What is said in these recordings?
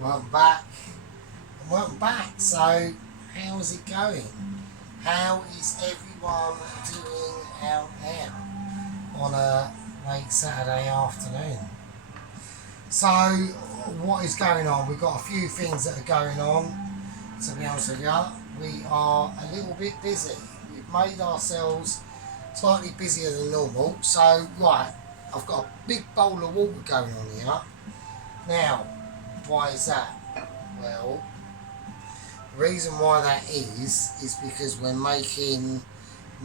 Welcome back, and welcome back. So, how is it going? How is everyone doing out there on a late Saturday afternoon? So, what is going on? We've got a few things that are going on. To be honest with you, we are a little bit busy. We've made ourselves slightly busier than normal. So, right, I've got a big bowl of water going on here. Now, why is that? Well, the reason why that is because we're making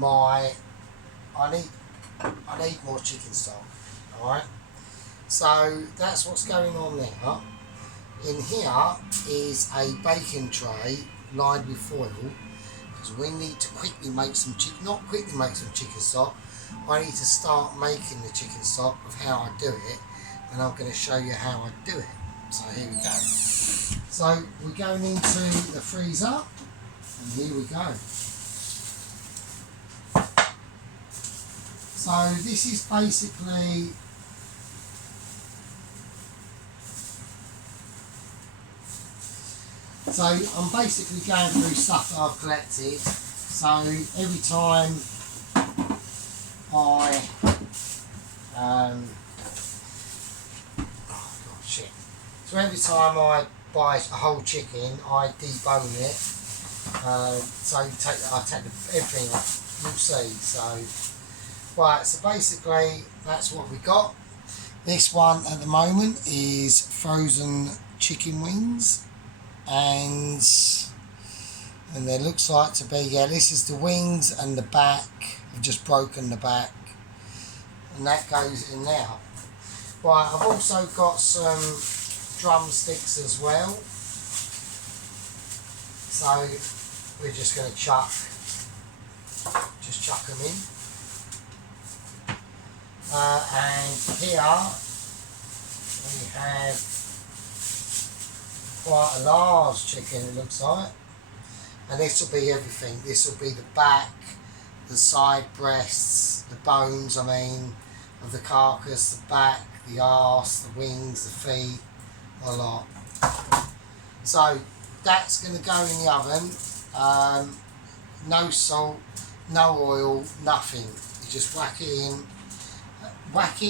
I need more chicken stock, alright? So that's what's going on there. In here is a baking tray lined with foil because we need to quickly make some chicken stock. I need to start making the chicken stock of how I do it, and I'm going to show you how I do it. So here we go. So we're going into the freezer, and here we go. So this is basically I'm basically going through stuff that I've collected. So every time So every time I buy a whole chicken, I debone it. So I take everything off. You'll see. So right. So basically, that's what we got. This one at the moment is frozen chicken wings, and there looks like to be this is the wings and the back. I've just broken the back, and that goes in there. Right. I've also got some drumsticks as well, so we're just going to chuck them in, and here we have quite a large chicken, it looks like, and this will be everything. This will be the back, the side breasts, the bones of the carcass, the back, the arse, the wings, the feet, a lot. So that's going to go in the oven. No salt, no oil, nothing. You just whack it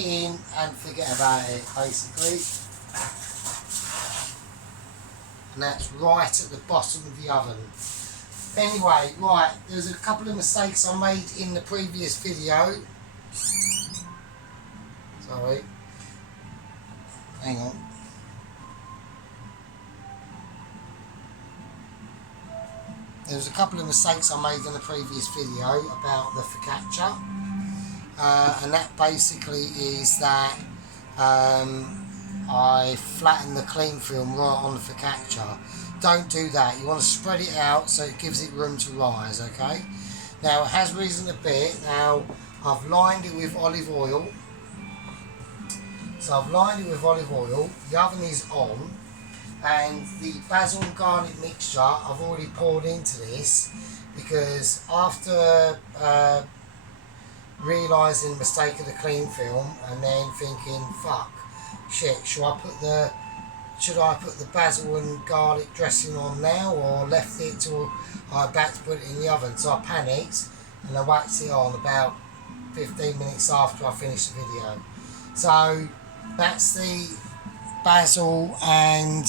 in and forget about it, basically. And that's right at the bottom of the oven. Anyway, right, there's a couple of mistakes I made in the previous video. Sorry. Hang on. There was a couple of mistakes I made in the previous video about the focaccia, and that basically is that I flattened the cling film right on the focaccia. Don't do that. You want to spread it out so it gives it room to rise, okay? Now it has risen a bit. Now I've lined it with olive oil. So I've lined it with olive oil. The oven is on. And the basil and garlic mixture I've already poured into this because after realising the mistake of the cling film and then thinking, fuck, shit, should I put the basil and garlic dressing on now or left it till I back to put it in the oven? So I panicked and I whacked it on about 15 minutes after I finished the video. So that's the basil and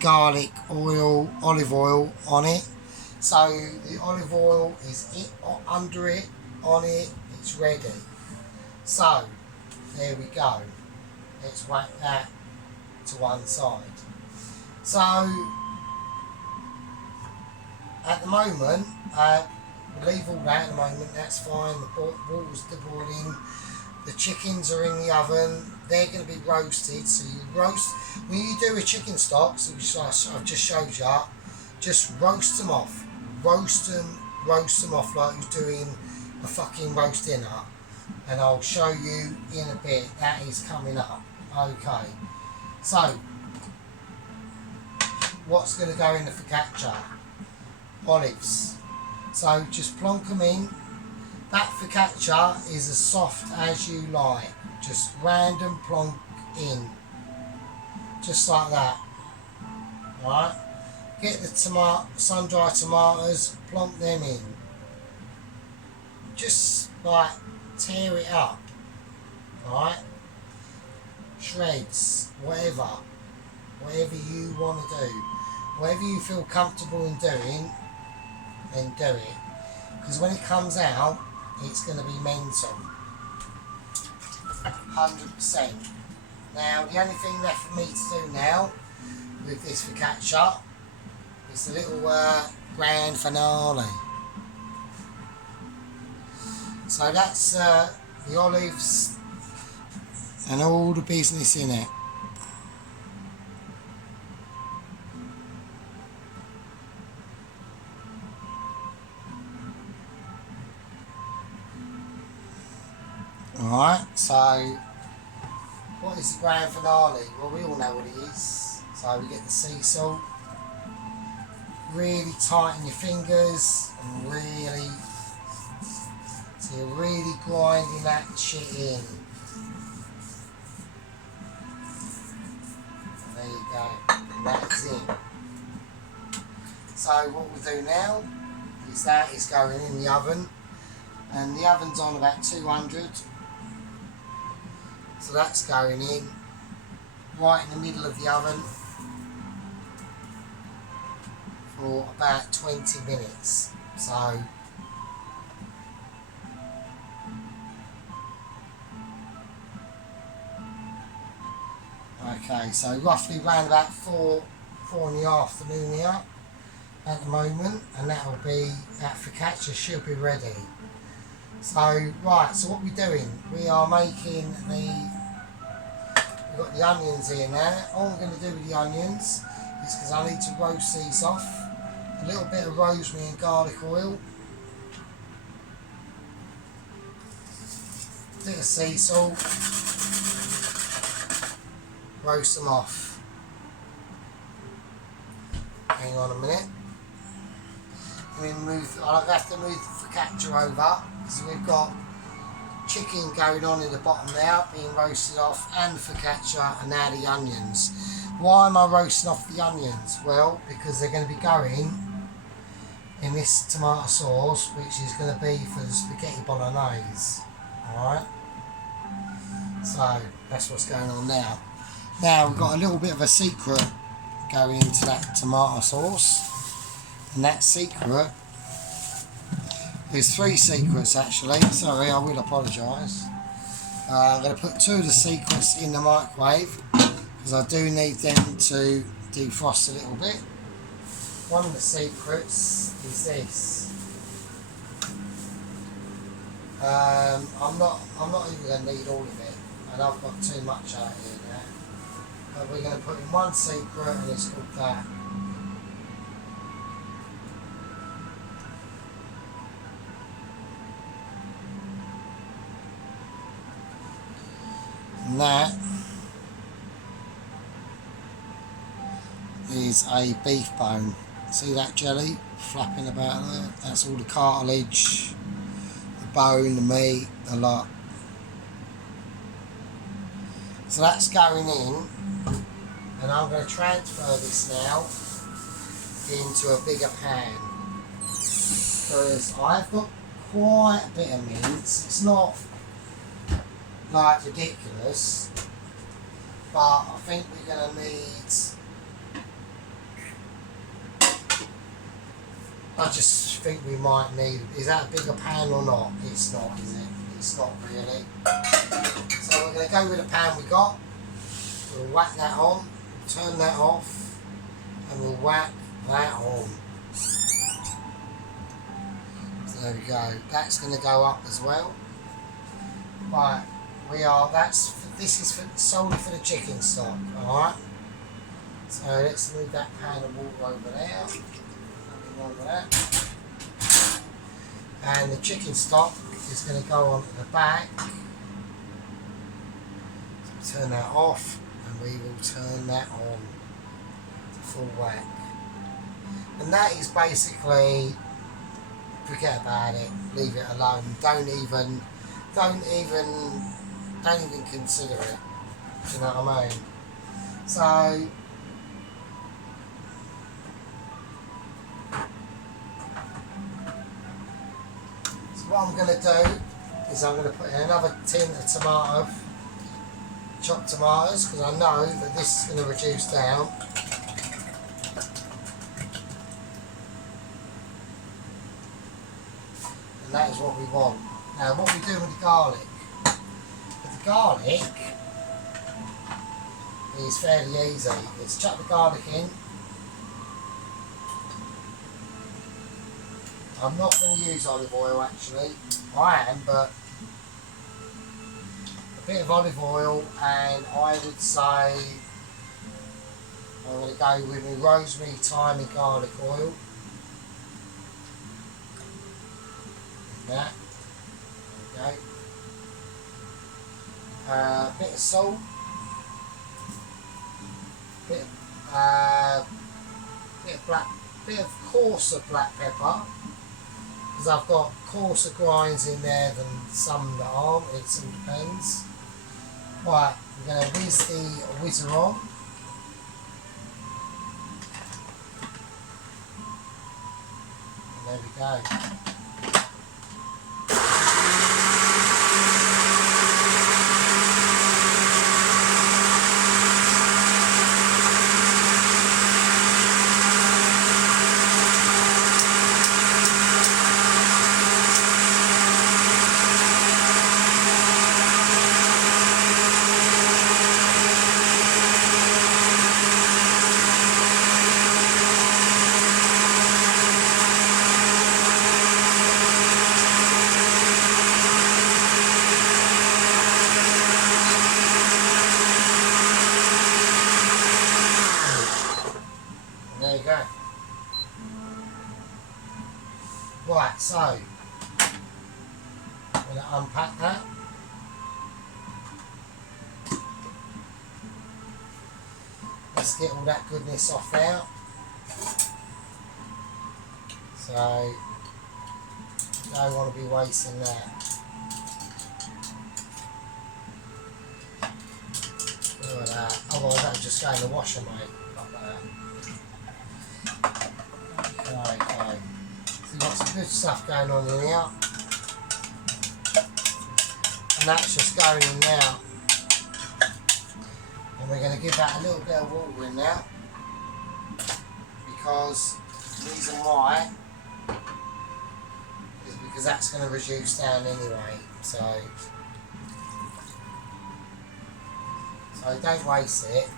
garlic oil, olive oil on it. So the olive oil is under it, on it, it's ready. So there we go. Let's whack that to one side. So at the moment, leave all that at the moment, that's fine. The water's boiling. The chickens are in the oven. They're going to be roasted. So you roast, when you do a chicken stock, so I've just showed you, just roast them off. Roast them off like you're doing a fucking roast dinner. And I'll show you in a bit. That is coming up. Okay. So, what's going to go in the focaccia? Olives. So just plonk them in. That focaccia is as soft as you like. Just random plonk in. just like that. Right? Get the sun-dried tomatoes, plonk them in. Just like tear it up. Right? Shreds, whatever you want to do, whatever you feel comfortable in doing, then do it, because when it comes out it's going to be mental, 100%. Now the only thing left for me to do now with this focaccia is the little grand finale. So that's the olives and all the business in it. Alright, so what is the grand finale? Well, we all know what it is. So we get the sea salt, really tighten your fingers and really, so you're really grinding that shit in. And there you go, and that's it. So what we'll do now is that is going in the oven, and the oven's on about 200. So that's going in right in the middle of the oven for about 20 minutes. So okay, so roughly around about 4 in the afternoon here at the moment, and that will be, that focaccia should be ready. So right, so what we're doing, we are making we've got the onions here now. All I'm going to do with the onions is, because I need to roast these off, a little bit of rosemary and garlic oil, a bit of sea salt, roast them off. Hang on a minute. I'll have to move the focaccia over, so we've got chicken going on in the bottom now, being roasted off, and focaccia, and now the onions. Why am I roasting off the onions? Well, because they're going to be going in this tomato sauce, which is going to be for the spaghetti bolognese. Alright? So, that's what's going on now. Now, we've got a little bit of a secret going into that tomato sauce. And that secret, there's 3 secrets actually, sorry, I will apologise. I'm going to put 2 of the secrets in the microwave, because I do need them to defrost a little bit. One of the secrets is this. I'm not even going to need all of it, and I've got too much out here now. But we're going to put in one secret, and it's called that. And that is a beef bone. See that jelly flapping about there? That's all the cartilage, the bone, the meat, the lot. So that's going in, and I'm going to transfer this now into a bigger pan, because I've got quite a bit of mince. It's not like ridiculous, but I think we're going to need, I just think we might need, is that a bigger pan or not? It's not, is it? It's not really. So we're going to go with the pan we got, we'll whack that on, turn that off, and we'll whack that on. So there we go, that's going to go up as well. Right. This is solely for the chicken stock, alright? So let's move that pan of water over there. Nothing wrong with that. And the chicken stock is going to go on the back. So turn that off, and we will turn that on to full whack. And that is basically, forget about it, leave it alone. Don't even consider it. Do you know what I mean? So what I'm going to do is I'm going to put in another tin of chopped tomatoes, because I know that this is going to reduce down. And that is what we want. Now what we do with the garlic. With the garlic is fairly easy. It's chuck the garlic in. I'm not going to use olive oil actually. I am, but a bit of olive oil, and I would say I'm going to go with my rosemary, thyme and garlic oil. That. There we go. A bit of salt. Bit of coarser black pepper, because I've got coarser grinds in there than some that aren't. It all depends. Right, we're going to whiz the whizzer on. And there we go. There you go. Right, so I'm going to unpack that. Let's get all that goodness off there. So don't want to be wasting that. Look at that. Otherwise that'll just go in the washer, mate. Like that. Okay. So you've got some good stuff going on in here. And that's just going in now. And we're going to give that a little bit of water in now. Because the reason why is because that's going to reduce down anyway. So don't waste it.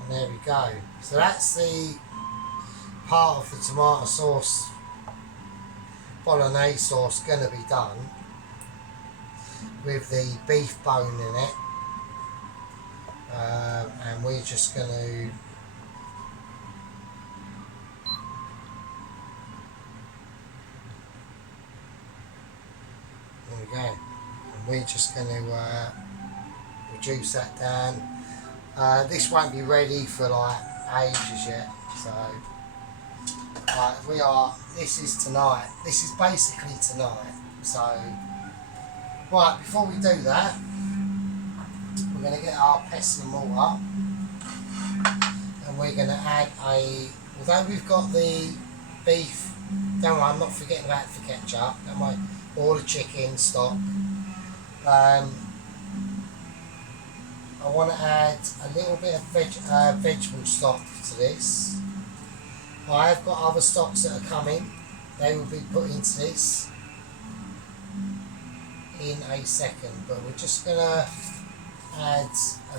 And there we go. So that's the part of the tomato sauce, bolognese sauce, going to be done with the beef bone in it. And we're just going to there we go. And we're just going to reduce that down. This won't be ready for like ages yet, so this is tonight. This is basically tonight. So right, before we do that, we're going to get our pestle and mortar, and we're going to add although we've got the beef, don't worry, I'm not forgetting about the focaccia, don't worry, or the chicken stock. I want to add a little bit of vegetable stock to this. I have got other stocks that are coming. They will be put into this in a second, but we're just going to add a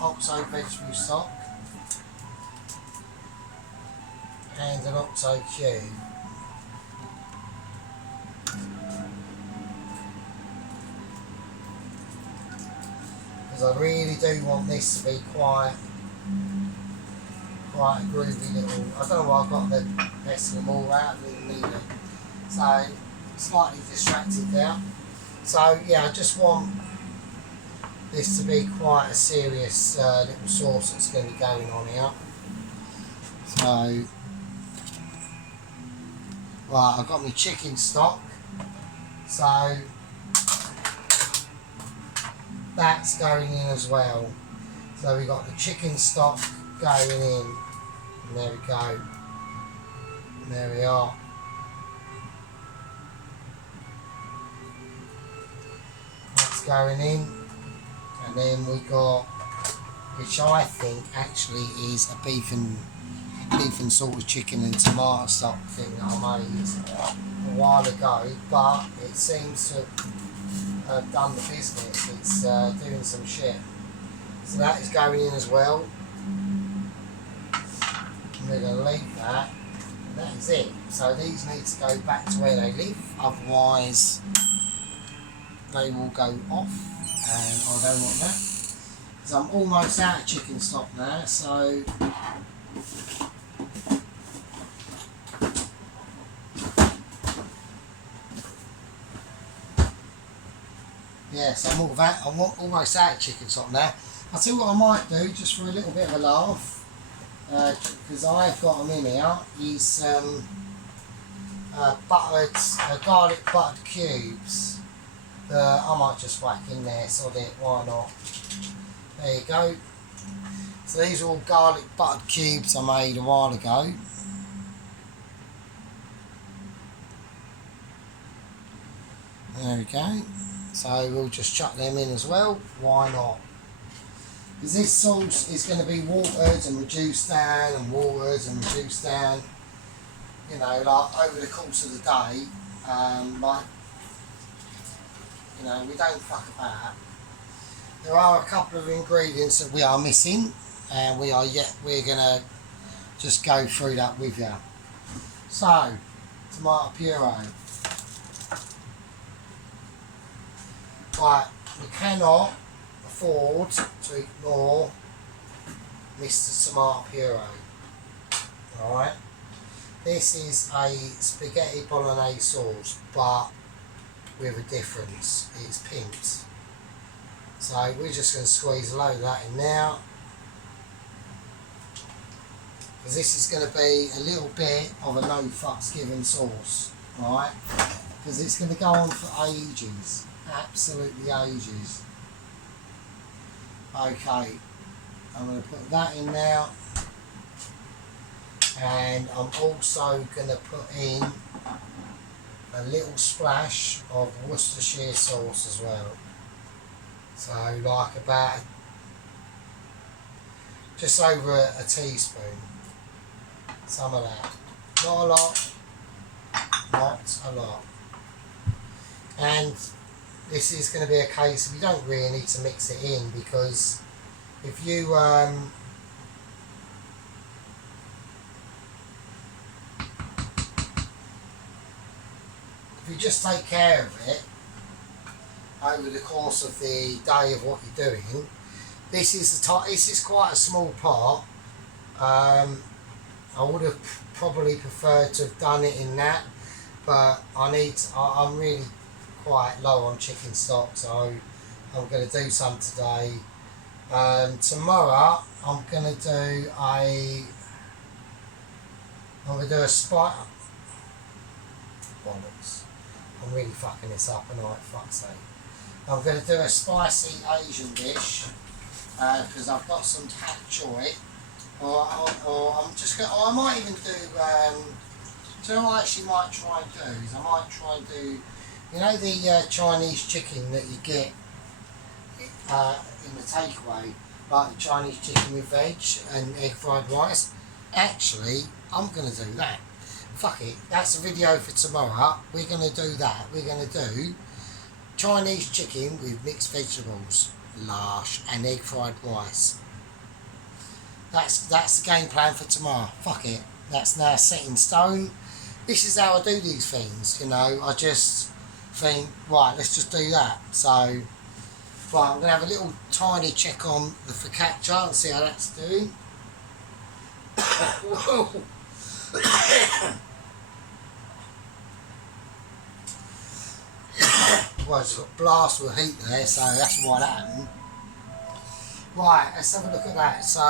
oxo vegetable stock and an oxo cube. Because I really do want this to be quite a groovy little. I don't know why I've got the pestle and mortar out, I didn't need it. So slightly distracted there. So yeah, I just want this to be quite a serious little sauce that's going to be going on here. So right, I've got my chicken stock. So that's going in as well. So we got the chicken stock going in. And there we go. And there we are. That's going in. And then we got, which I think actually is a beef and salt of chicken and tomato stock thing that I made a while ago, but it seems to have done the business. It's doing some shit. So that is going in as well. I'm going to leave that. And that is it. So these need to go back to where they live, otherwise they will go off, and I don't want that. Because I'm almost out of chicken stock now, so yes, I'm almost out of chicken stock now. I'll tell you what I might do, just for a little bit of a laugh, because I've got them in here, is garlic buttered cubes that I might just whack in there, sod it, why not? There you go. So these are all garlic buttered cubes I made a while ago. There we go. So we'll just chuck them in as well, why not? Because this sauce is going to be watered and reduced down and watered and reduced down, you know, like over the course of the day. Like, you know, we don't fuck about. There are a couple of ingredients that we are missing, and we're going to just go through that with you. So, tomato puree. Right, we cannot afford to ignore Mr. Tomato Puree. Alright, this is a spaghetti bolognese sauce, but with a difference. It's pinked. So we're just going to squeeze a load of that in now. Because this is going to be a little bit of a no fucks given sauce. Right? Because it's going to go on for ages. Absolutely ages. Okay, I'm going to put that in now, and I'm also going to put in a little splash of Worcestershire sauce as well. So like about just over a teaspoon, some of that. Not a lot, not a lot. And this is going to be a case of you don't really need to mix it in, because if you just take care of it over the course of the day of what you're doing, this is quite a small pot. I would have probably preferred to have done it in that, but I'm really quite low on chicken stock, so I'm going to do some today. Tomorrow I'm going to do a spice. Bollocks! I'm really fucking this up, and fuck's sake. I'm going to do a spicy Asian dish because I've got some tap choy, or I'm just going. I might even do. So what I actually might try and do is I might try and do. You know the Chinese chicken that you get in the takeaway, like the Chinese chicken with veg and egg fried rice? Actually, I'm going to do that. Fuck it, that's a video for tomorrow. We're going to do that. We're going to do Chinese chicken with mixed vegetables, large, and egg fried rice. That's the game plan for tomorrow. Fuck it, that's now set in stone. This is how I do these things, you know. I just think, right, let's just do that. So, right, I'm going to have a little tiny check on the focaccia and see how that's doing. Well, it's got blast with heat there, so that's why that happened. Right, let's have a look at that. So,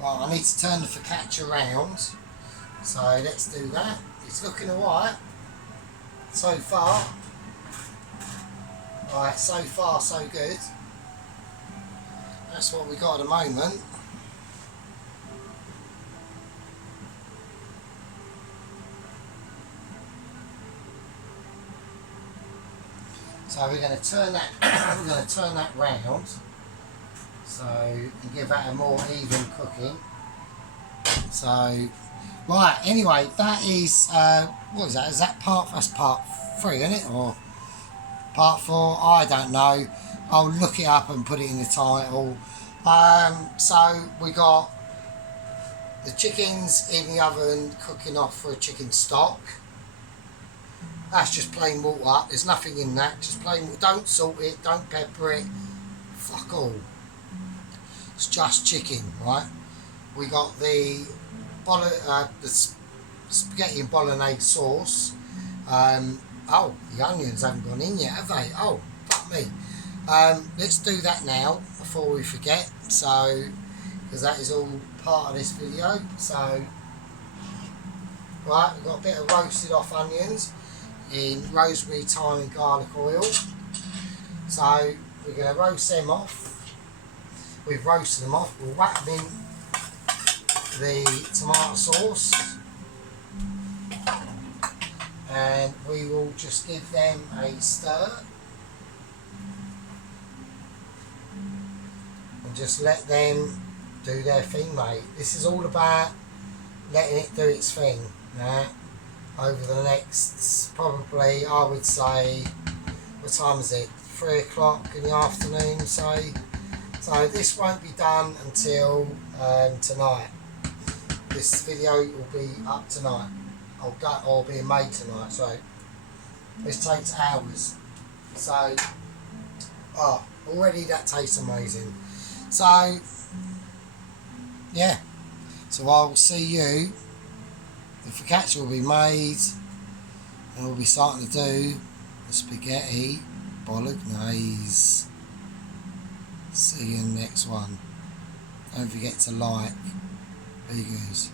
right, I need to turn the focaccia around. So let's do that. It's looking alright so far. Right, so far so good. That's what we got at the moment. So we're going to turn that. We're going to turn that round. So and give that a more even cooking. So right. Anyway, that is what is that? Is that that's part 3, isn't it, or part 4? I don't know. I'll look it up and put it in the title. So we got the chickens in the oven cooking off for a chicken stock. That's just plain water. There's nothing in that. Just plain water. Don't salt it. Don't pepper it. Fuck all. It's just chicken, right? We got the spaghetti and bolognese sauce. Oh, the onions haven't gone in yet, have they? Oh, fuck me. Let's do that now before we forget. So, because that is all part of this video. So, right, we've got a bit of roasted off onions in rosemary, thyme and garlic oil. So we're going to roast them off. We've roasted them off. We'll wrap them in the tomato sauce and we will just give them a stir and just let them do their thing, mate. This is all about letting it do its thing now. Over the next, probably, I would say, what time is it? 3 o'clock in the afternoon, say. So this won't be done until tonight. This video will be up tonight, or being made tonight. So this takes hours. So, already that tastes amazing. So, yeah. So I'll see you. The focaccia will be made and we'll be starting to do the spaghetti bolognese. See you in the next one. Don't forget to like. There you goes.